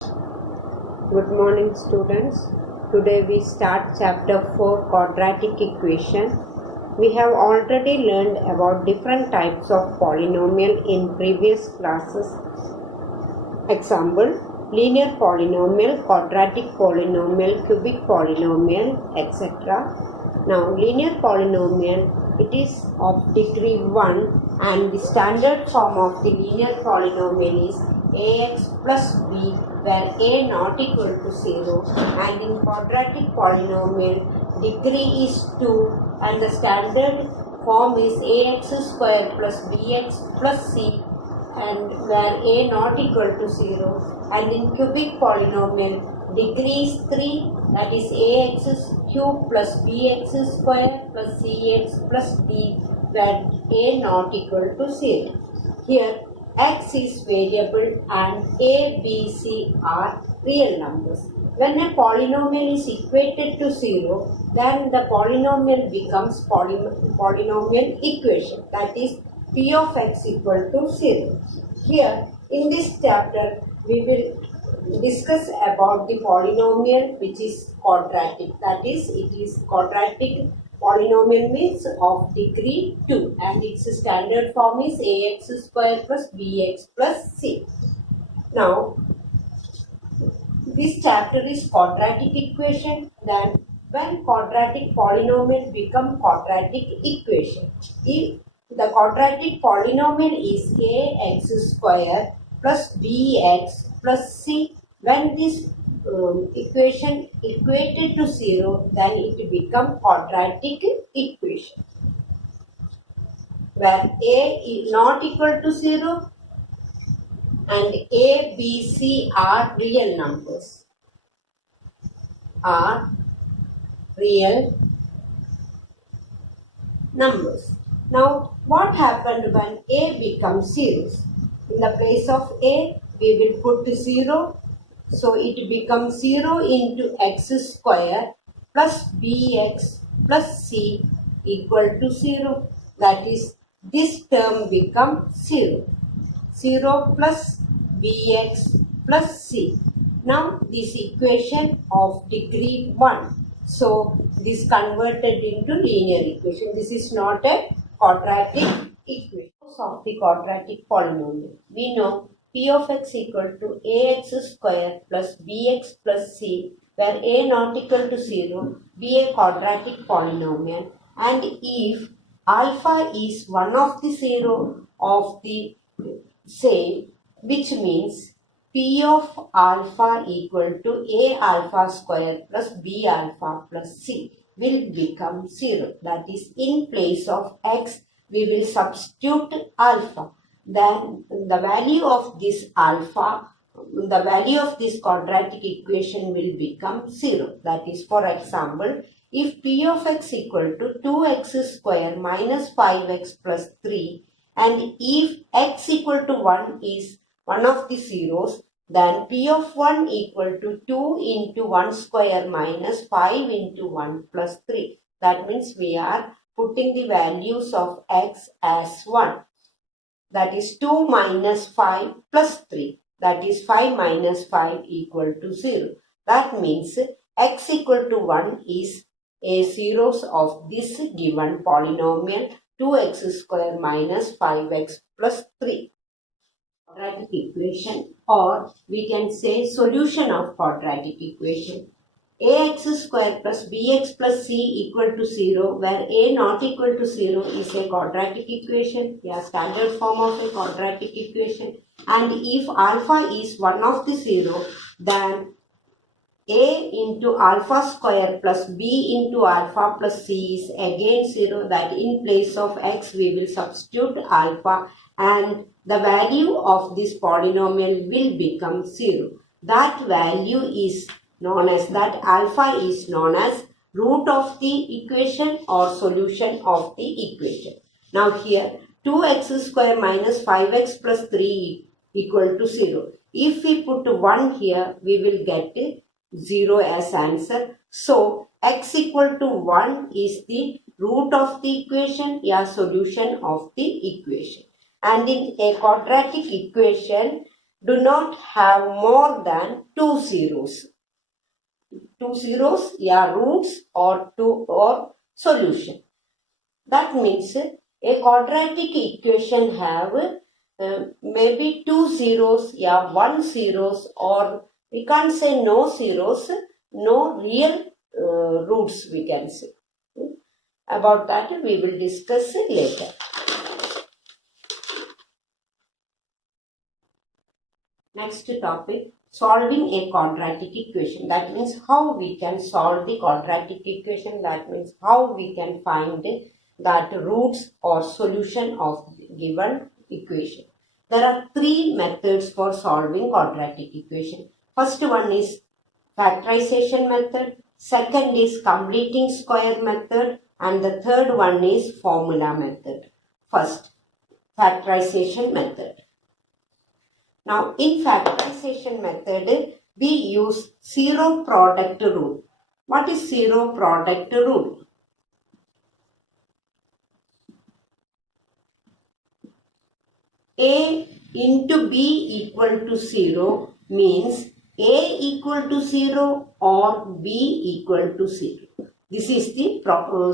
Good morning, students. Today we start chapter 4, quadratic equation. We have already learned about different types of polynomial in previous classes. Example, linear polynomial, quadratic polynomial, cubic polynomial, etc. Now, linear polynomial, it is of degree 1 and the standard form of the linear polynomial is ax plus b, where a not equal to 0, and in quadratic polynomial degree is 2 and the standard form is ax square plus bx plus c, and where a not equal to 0, and in cubic polynomial degree is 3, that is ax cube plus bx square plus cx plus d, where a not equal to 0. Here x is variable and a, b, c are real numbers. When a polynomial is equated to 0, then the polynomial becomes polynomial equation, that is p of x equal to 0. Here in this chapter we will discuss about the polynomial which is quadratic, that is it is quadratic. Polynomial means of degree 2 and its standard form is ax square plus bx plus c. Now, this chapter is quadratic equation. Then when quadratic polynomial become quadratic equation, if the quadratic polynomial is ax square plus bx plus c, when this equation equated to 0, then it become quadratic equation, where a is not equal to 0 and a, b, c are real numbers, are real numbers. Now, what happened when a becomes 0? In the place of a, we will put 0. So, it becomes 0 into x square plus bx plus c equal to 0. That is, this term becomes 0. 0 plus bx plus c. Now, this equation of degree 1. So, this converted into linear equation. This is not a quadratic equation of the quadratic polynomial. We know p of x equal to ax square plus bx plus c, where a not equal to 0, be a quadratic polynomial, and if alpha is one of the 0 of the same, which means p of alpha equal to a alpha square plus b alpha plus c will become 0. That is, in place of x, we will substitute alpha. Then the value of this alpha, the value of this quadratic equation will become 0. That is, for example, if p of x equal to 2x square minus 5x plus 3, and if x equal to 1 is one of the zeros, then p of 1 equal to 2 into 1 square minus 5 into 1 plus 3. That means we are putting the values of x as 1. That is 2 minus 5 plus 3. That is 5 minus 5 equal to 0. That means x equal to 1 is a zeros of this given polynomial 2x square minus 5x plus 3. Quadratic equation, or we can say solution of quadratic equation. Ax square plus bx plus c equal to 0, where a not equal to 0 is a quadratic equation, standard form of a quadratic equation, and if alpha is one of the 0, then a into alpha square plus b into alpha plus c is again 0, that in place of x we will substitute alpha and the value of this polynomial will become 0. That value is known as, that alpha is known as root of the equation or solution of the equation. Now here 2x square minus 5x plus 3 equal to 0. If we put 1 here, we will get 0 as answer. So x equal to 1 is the root of the equation, solution of the equation. And in a quadratic equation, do not have more than two zeros. Two zeros, yeah, roots or solution. That means a quadratic equation have maybe two zeros, yeah, one zeros, or we can't say no zeros, no real roots we can say. About that we will discuss later. Next topic, solving a quadratic equation. That means how we can solve the quadratic equation. That means how we can find that roots or solution of given equation. There are three methods for solving quadratic equation. First one is factorization method, second is completing square method, and the third one is formula method. First, factorization method. Now, in factorization method, we use zero product rule. What is zero product rule? A into B equal to 0 means A equal to 0 or B equal to 0. This is the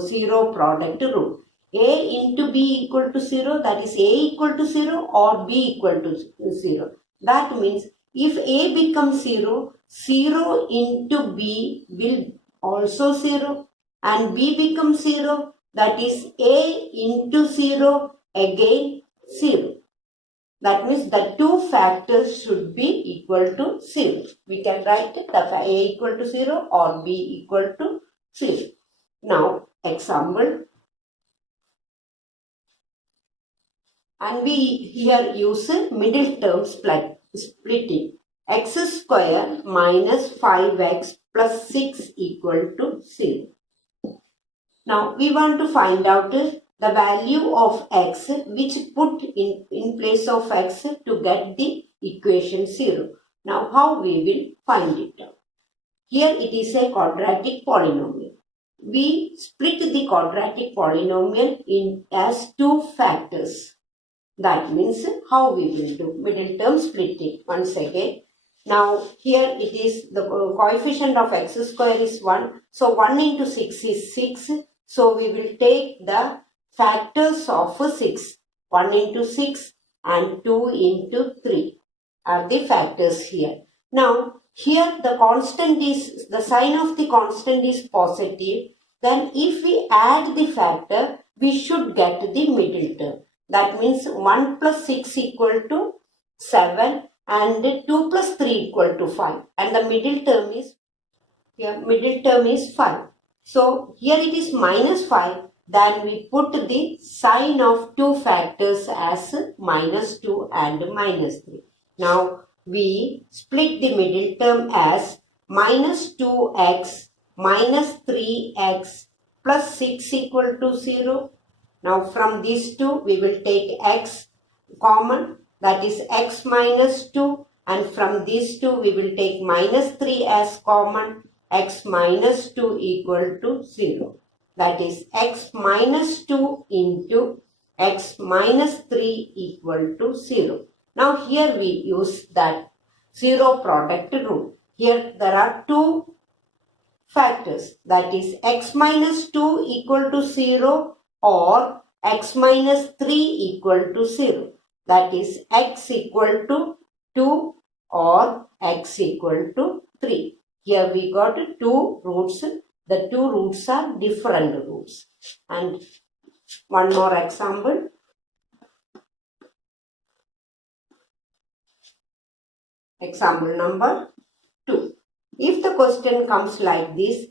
zero product rule. A into B equal to 0, that is A equal to 0 or B equal to 0. That means if A becomes 0, 0 into B will also 0, and B becomes 0, that is A into 0 again 0. That means the two factors should be equal to 0. We can write the A equal to 0 or B equal to 0. Now, example. And we here use middle term splitting. X square minus 5x plus 6 equal to 0. Now, we want to find out the value of x which put in place of x to get the equation 0. Now, how we will find it out? Here it is a quadratic polynomial. We split the quadratic polynomial in as two factors. That means how we will do middle term splitting once again. Now here it is the coefficient of x square is 1. So 1 into 6 is 6. So we will take the factors of 6. 1 into 6 and 2 into 3 are the factors here. Now here the constant is, the sign of the constant is positive. Then if we add the factor, we should get the middle term. That means 1 plus 6 equal to 7 and 2 plus 3 equal to 5. And the middle term is 5. So here it is minus 5. Then we put the sign of two factors as minus 2 and minus 3. Now we split the middle term as minus 2x minus 3x plus 6 equal to 0. Now from these two we will take x common, that is x minus 2, and from these two we will take minus 3 as common, x minus 2 equal to 0. That is x minus 2 into x minus 3 equal to 0. Now here we use that zero product rule. Here there are two factors, that is x minus 2 equal to 0 or x minus 3 equal to 0. That is x equal to 2 or x equal to 3. Here we got two roots. The two roots are different roots. And one more example. Example number 2. If the question comes like this,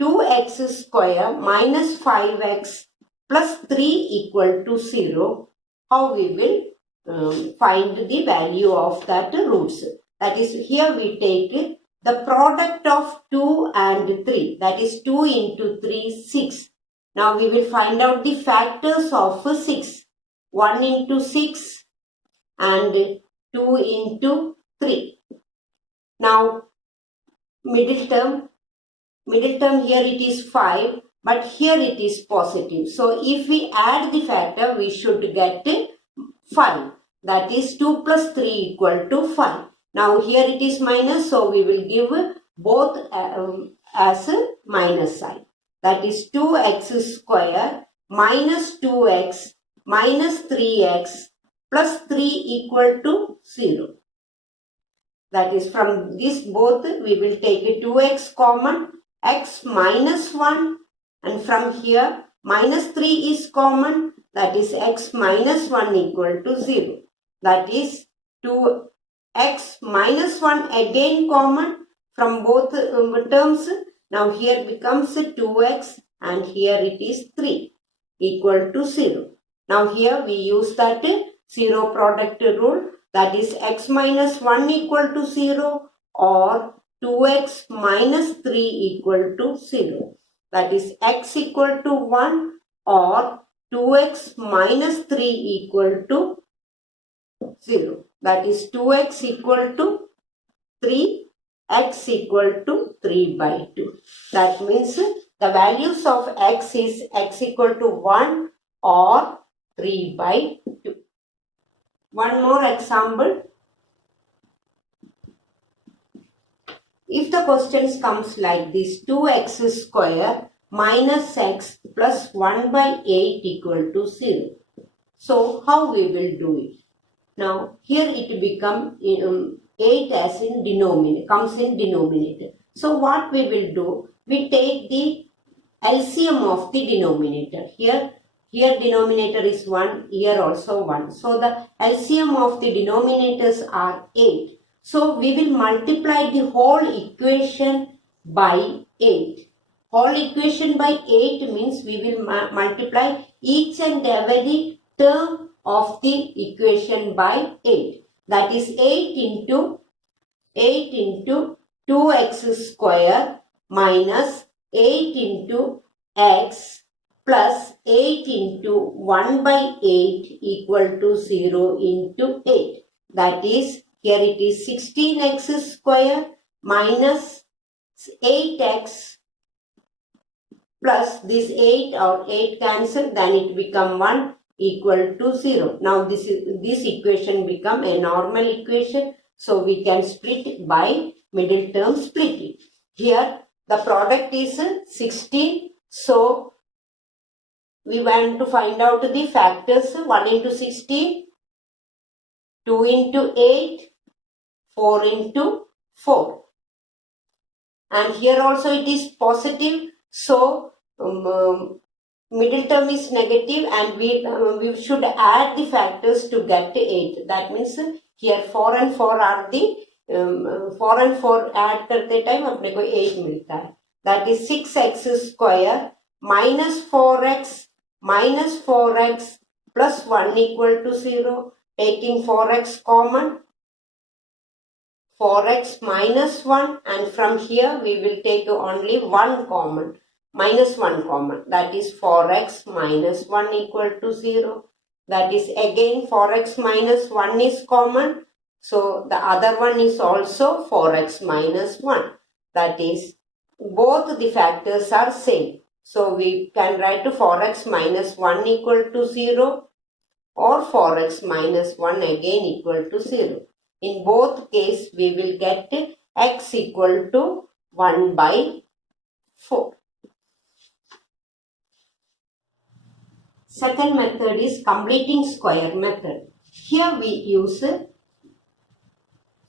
2x square minus 5x plus 3 equal to 0, how we will find the value of that roots. That is, here we take the product of 2 and 3, that is 2 into 3, 6. Now we will find out the factors of 6. 1 into 6 and 2 into 3. Now middle term here it is 5, but here it is positive. So if we add the factor, we should get 5. That is 2 plus 3 equal to 5. Now here it is minus, so we will give both as a minus sign. That is 2x square minus 2x minus 3x plus 3 equal to 0. That is, from this both we will take a 2x common, x minus 1, and from here minus 3 is common, that is x minus 1 equal to 0. That is 2x minus 1 again common from both terms. Now here becomes 2x and here it is 3 equal to 0. Now here we use that zero product rule, that is x minus 1 equal to 0 or 2x minus 3 equal to 0. That is x equal to 1 or 2x minus 3 equal to 0. That is 2x equal to 3, x equal to 3 by 2. That means the values of x is x equal to 1 or 3 by 2. One more example. If the questions comes like this, 2x square minus x plus 1 by 8 equal to 0. So how we will do it? Now here it become 8 as in denominator, comes in denominator. So what we will do? We take the LCM of the denominator. Here denominator is 1, here also 1. So the LCM of the denominators are 8. So we will multiply the whole equation by 8. Whole equation by 8 means we will multiply each and every term of the equation by 8. That is 8 into 2x square minus 8 into x plus 8 into 1 by 8 equal to 0 into 8. That is, here it is 16x square minus 8x plus this 8 or 8 cancel, then it become 1 equal to 0. Now this equation become a normal equation, so we can split it by middle term splitting. Here the product is 16, so we want to find out the factors. 1 into 16, 2 into 8, 4 into 4. And here also it is positive, so middle term is negative and we should add the factors to get 8. That means here 4 and 4 are the 4 and 4 add करते time अपने को 8 मिलता है. That is 6x square minus 4x plus 1 equal to 0. Taking 4x common, 4x minus 1, and from here we will take only 1 common, minus 1 common. That is 4x minus 1 equal to 0. That is again 4x minus 1 is common. So the other one is also 4x minus 1. That is, both the factors are same. So we can write to 4x minus 1 equal to 0 or 4x minus 1 again equal to 0. In both case we will get x equal to 1 by 4. Second method is completing square method. Here we use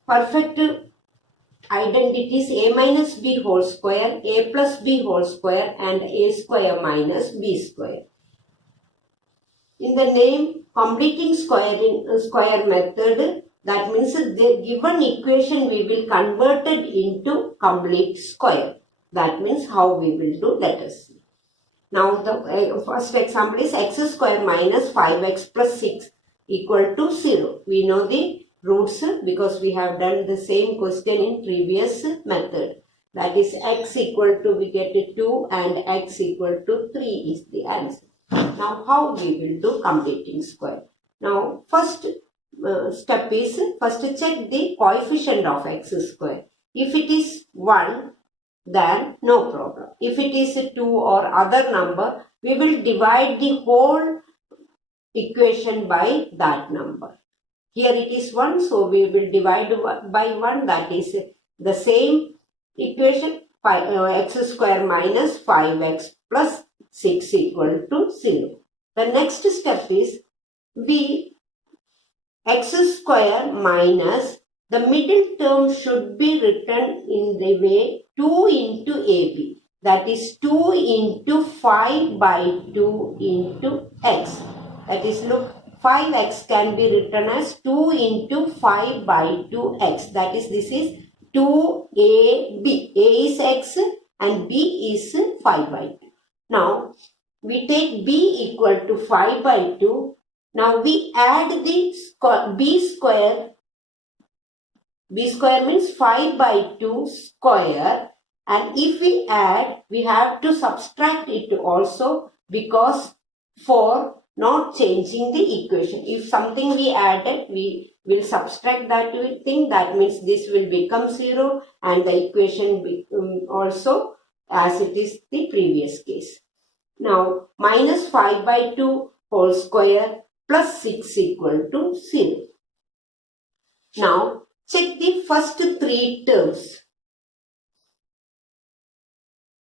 perfect identities a minus b whole square, a plus b whole square and a square minus b square. In the name completing square method, that means the given equation we will convert it into complete square. That means how we will do, let us see. Now the first example is x square minus 5x plus 6 equal to 0. We know the roots because we have done the same question in previous method. That is x equal to, we get 2 and x equal to 3 is the answer. Now how we will do completing square? Now first step is, first check the coefficient of x square. If it is 1, then no problem. If it is 2 or other number, we will divide the whole equation by that number. Here it is 1, so we will divide by 1. That is the same equation, x square minus 5x plus 6 equal to 0. The next step is x square minus, the middle term should be written in the way 2 into AB. That is 2 into 5 by 2 into x. That is, look, 5x can be written as 2 into 5 by 2x. That is, this is 2AB. A is x and B is 5 by 2. Now, we take B equal to 5 by 2. Now, we add the B square. B square means 5 by 2 square. And if we add, we have to subtract it also, because for not changing the equation. If something we added, we will subtract that thing. That means this will become 0 and the equation also as it is the previous case. Now, minus 5 by 2 whole square plus 6 equal to 0. Now, check the first 3 terms.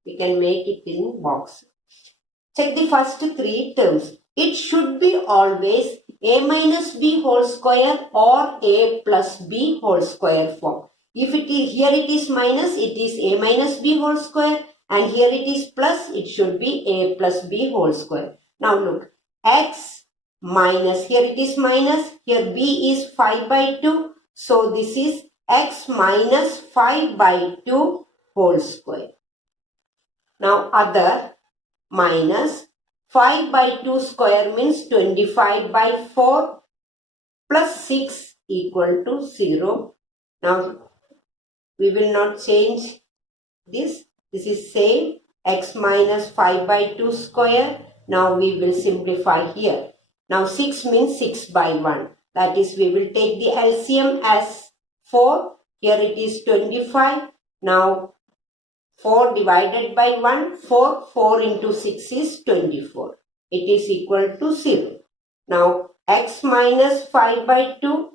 We can make it in box. Check the first 3 terms. It should be always a minus b whole square or a plus b whole square form. If it is here it is minus, it is a minus b whole square, and here it is plus, it should be a plus b whole square. Now look, x minus, here it is minus, here b is 5 by 2. So this is x minus 5 by 2 whole square. Now other minus 5 by 2 square means 25 by 4 plus 6 equal to 0. Now we will not change this. This is same, x minus 5 by 2 square. Now we will simplify here. Now 6 means 6 by 1. That is, we will take the LCM as 4. Here it is 25. Now 4 divided by 1, 4. 4 into 6 is 24. It is equal to 0. Now x minus 5 by 2.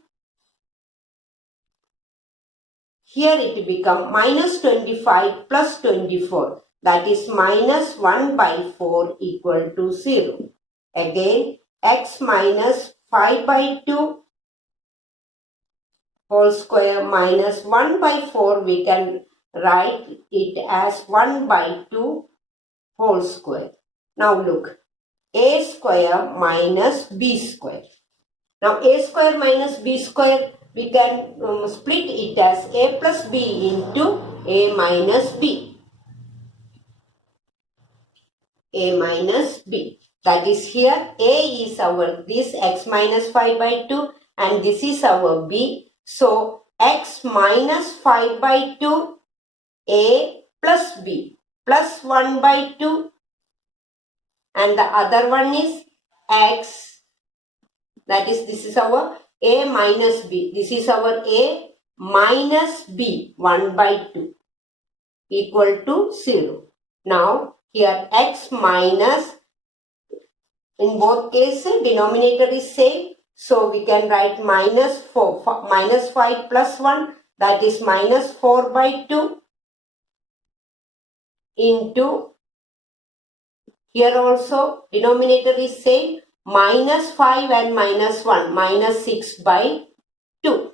Here it become minus 25 plus 24. That is minus 1 by 4 equal to 0. Again, x minus 5 by 2 whole square minus 1 by 4, we can write it as 1 by 2 whole square. Now look, a square minus b square. Now a square minus b square, we can split it as a plus b into a minus b. A minus b. That is, here a is our this x minus 5 by 2 and this is our b. So x minus 5 by 2 a plus b plus 1 by 2, and the other one is x. That is, this is our a minus b. This is our a minus b 1 by 2 equal to 0. Now here x minus, in both cases denominator is same. So we can write minus 4, minus 5 plus 1, that is minus 4 by 2 into, here also denominator is same, minus 5 and minus 1, minus 6 by 2.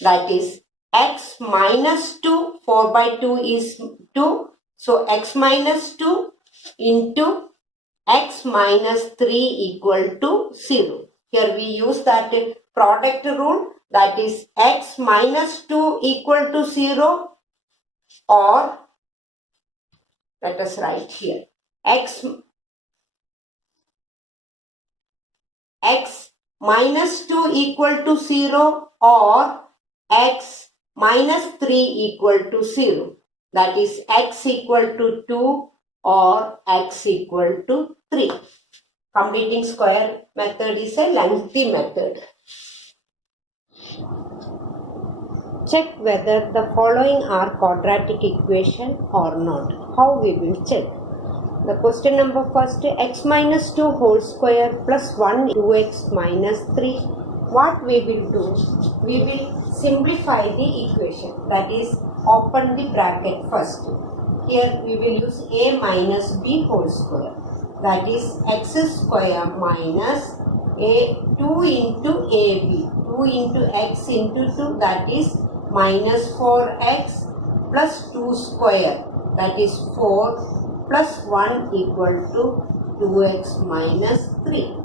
That is x minus 2, 4 by 2 is 2. So x minus 2 into x minus 3 equal to 0. Here we use that product rule, that is x minus 2 equal to 0, or let us write here x minus 2 equal to 0 or x minus 3 equal to 0. That is x equal to 2 or x equal to 3. Completing square method is a lengthy method. Check whether the following are quadratic equation or not. How we will check? The question number first, x minus 2 whole square plus 1 2x minus 3 what we will do, we will simplify the equation, that is open the bracket first. Here we will use a minus b whole square, that is x square minus a 2 into ab, 2 into x into 2, that is minus 4x plus 2 square, that is 4 plus 1 equal to 2x minus 3.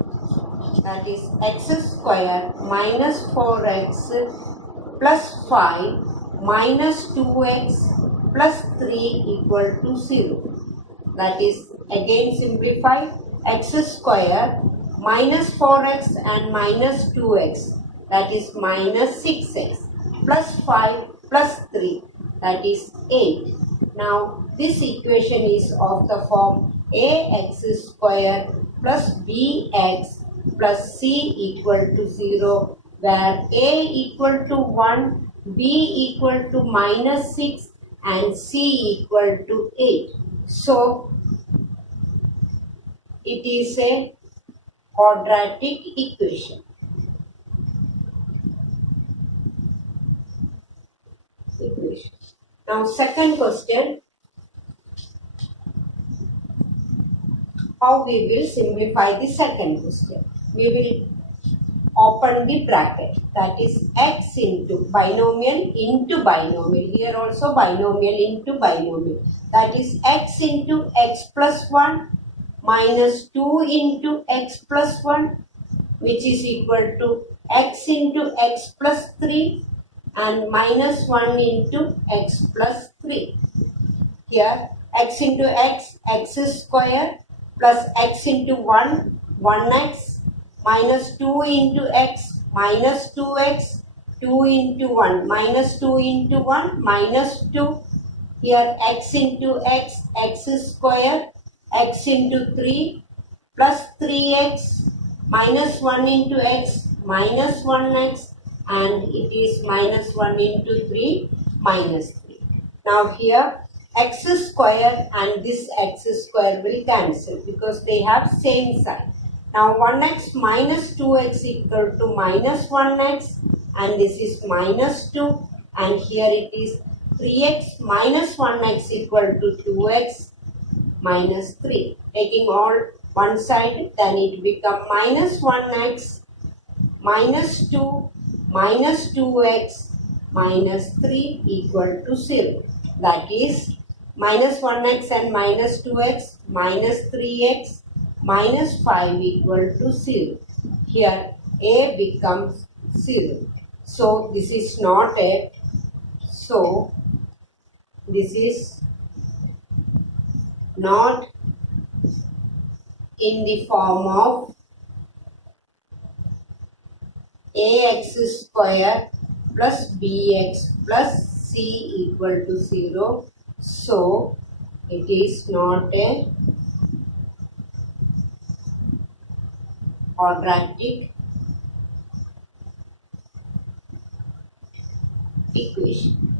That is x square minus 4x plus 5 minus 2x plus 3 equal to 0. That is again simplify x square minus 4x and minus 2x, that is minus 6x plus 5 plus 3, that is 8. Now this equation is of the form ax square plus bx plus c equal to 0, where a equal to 1, b equal to minus 6 and c equal to 8. So it is a quadratic equation. Now second question, how we will simplify the second question. We will open the bracket, that is x into binomial into binomial, here also binomial into binomial, that is x into x plus 1 minus 2 into x plus 1, which is equal to x into x plus 3 and minus 1 into x plus 3. Here x into x, x square plus x into 1, 1x minus 2 into x minus 2x, 2 into 1 minus 2 into 1 minus 2. Here x into x, x square, x into 3 plus 3x minus 1 into x minus 1x, and it is minus 1 into 3 minus 3. Now here x square and this x square will cancel because they have same sign. Now 1x minus 2x equal to minus 1x, and this is minus 2, and here it is 3x minus 1x equal to 2x minus 3. Taking all one side, then it become minus 1x minus 2 minus 2x minus 3 equal to 0. That is minus 1x and minus 2x minus 3x minus 5 equal to 0. Here a becomes 0. So this is not a, so this is not in the form of ax square plus bx plus c equal to 0. So it is not a quadratic equation.